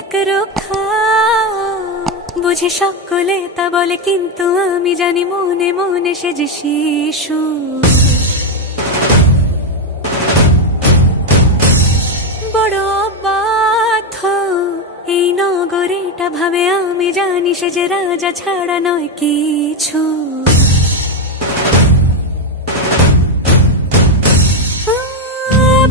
একরক্ষা বুঝি সকলে তা বলে, কিন্তু আমি জানি মনে মনে সে যে শিশু। বড় অবাধ্য এই নগরীটা ভাবে, আমি জানি সে যে রাজা ছাড়া নয় কিছু।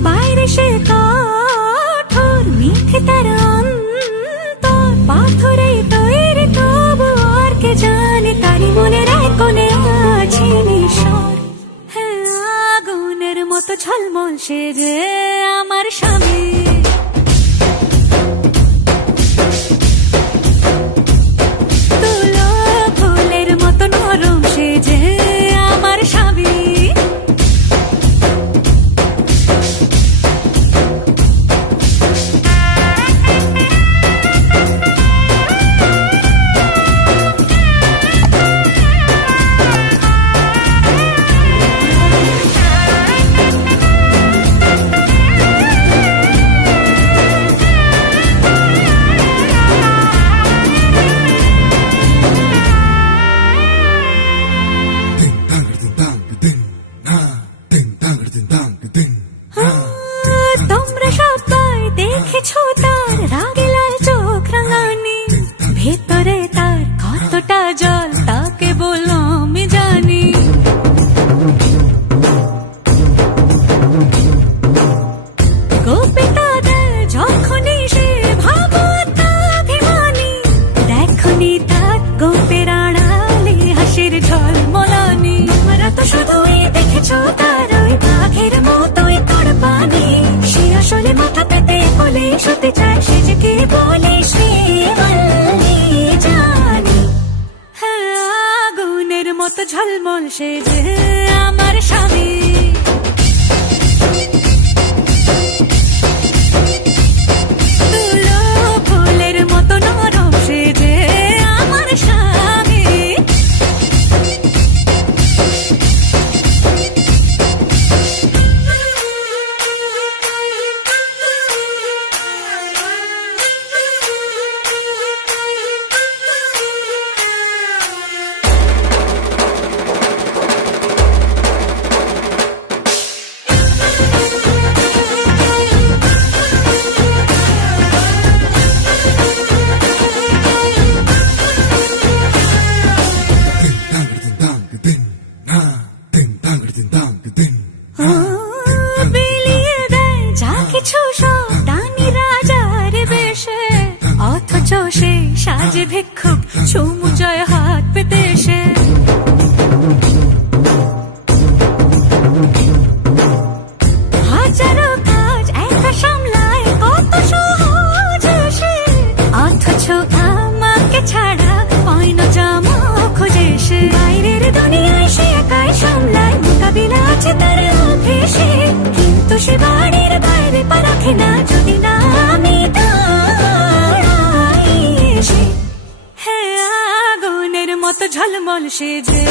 বাইরে সে কঠোর, মিথ্যে তার অন্তর, পাথরে তৈরি তবু আর কে জানে তারি মনের এক কোণে আছে নিশর। হ্যাঁ, আগুনের মতো ঝলমল সে যে আমার স্বামী। তুলো ফুলের মতো নরম সে যে আমার স্বামী। তোমরা সবাই দেখেছো তার রাগে লাল চোখ রাঙানি, ভেতরে তার কতটা জল তাকে বলো আমি জানি। গোপে তাদের যখনই সে ভাবো তাভিমানী, দেখনি তার গোপের আড়ালে হাসির ঝলমলানি। তোমরা তো শুধুই দেখেছো তার ওই বাঘের মতোই কোরবানি, সে আসলে মাথা পেতে বলে শুতে চায়, সে যে কে বলে সে জানি। হ্যাঁ, আগুনের মতো ঝলমল সে যে আমার স্বামী। তুলো ফুলের মতো নরম সে যে আমার স্বামী। বিলিয়ে দেয় যা কিছু সব ডানি রাজার বেশে, অথচ সে সাজে ভিক্ষুক সমুচয় হাত পেতে সে। হাজারো কাজ একা সামলায় কত সহজে সে, অথচ আমাকে ছাড়া পায় না জামা খোঁজে সে। বাইরের দুনিয়ায় সে একাই সামলায়, মোকাবিলা আছে তার অভ্যেসে, কিন্তু সে বাড়ির বাইরে পা রাখে না যদি না আমি দাঁড়াই এসে। হ্যাঁ, আগুনের মতো ঝলমল সে যে